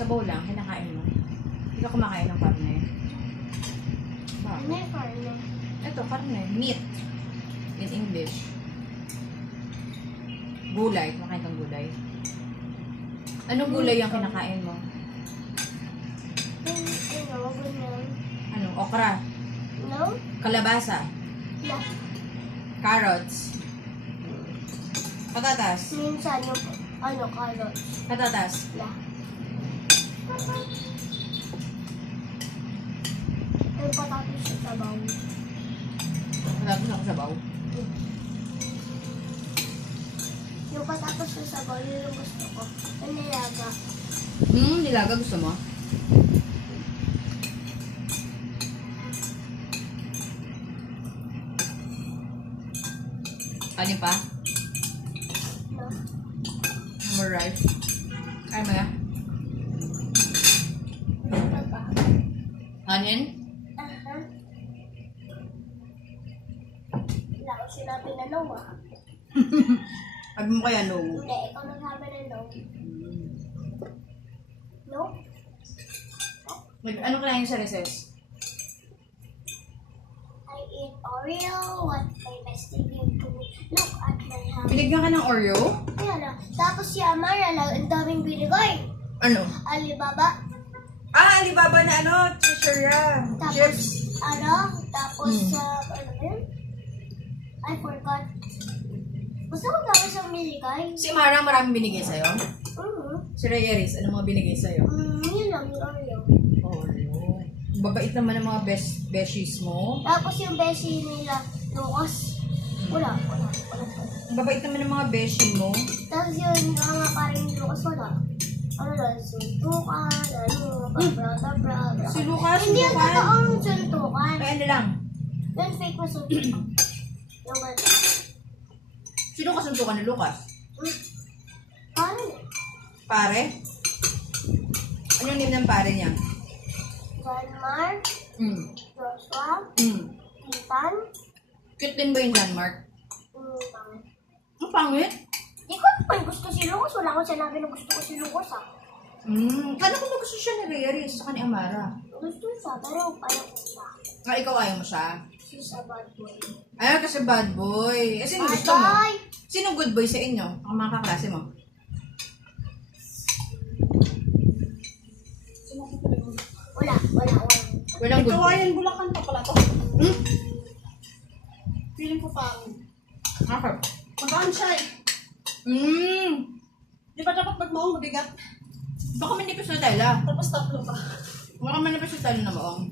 Sabaw lang, kinakain mo. Hindi ka kumakain ng karne. Ano yung karne? Ito, karne. Meat. In English. Gulay. Kumakain kang gulay. Anong gulay yung kinakain mo? Ganyan. Ano? Okra. No? Kalabasa. Yeah. Carrots. Patatas. Minsan yung, carrots. Patatas. Yeah. Yung patatas sa sabaw. Patatas ako sabaw. Yung patatas sa sabaw, yun yung gusto ko. Yung nilaga. Nilaga gusto mo? Kanin pa? No? More rice? Kaya mo na? Ano pa? Kanin? Wala ko sinabi na no, Sabi mo kaya no? Hindi, ikaw nagsabi na no. No? Ano kaya yung sa recess? I eat Oreo. What my best thing to look at my hand. Binigyan ka ng Oreo? Ayan na. Tapos si Amara lang, ang daming binigay. Ano? Alibaba. Alibaba na ano? Chicheria. Tapos, Chips. Tapos, ano ba yun? I forgot. Gusto ko dami siyang binigay. Si Mara maraming binigay sa'yo? Si Ray Eris, ano mga binigay sa'yo? Yun lang, yung Oreo. Oreo. Babait naman ang mga beshies mo. Tapos yung beshi nila, Lucas. Wala. Babait naman ang mga beshi mo. Tapos yun, mga parang Lucas, wala. Ano lang, suntukan, bra. Si Lucas, Hindi yung suntukan. totoong suntukan. Ay, ano lang? Yung fake na suntukan. Yung ano. Sino kasuntukan ni Lucas? Parang, Pare? Ano yung name ng pare niya? John Mark, Joshua, Ethan, Cute din ba yung Landmark? pangit. Ang pangit? Di ko naman gusto si Lucas. Wala ko sinabi na gusto ko si Lucas, Kala ko ba gusto siya ni Ray Eris sa ni Amara? Gusto siya, pero parang siya. Ikaw ayaw mo siya? She's a bad boy. Ay, kasi bad boy. Eh, sino Bad gusto mo? boy! Sino good boy sa inyo? Ang mga kaklase mo? Wala. Walang good boy. Kawayan Bulacan pa pala to. Feeling ko pang Okay. magaan siya eh. Di ba dapat magmaong mabigat? Baka manipis na tela. Tapos tatlo pa. Baka manipis na tela na maong.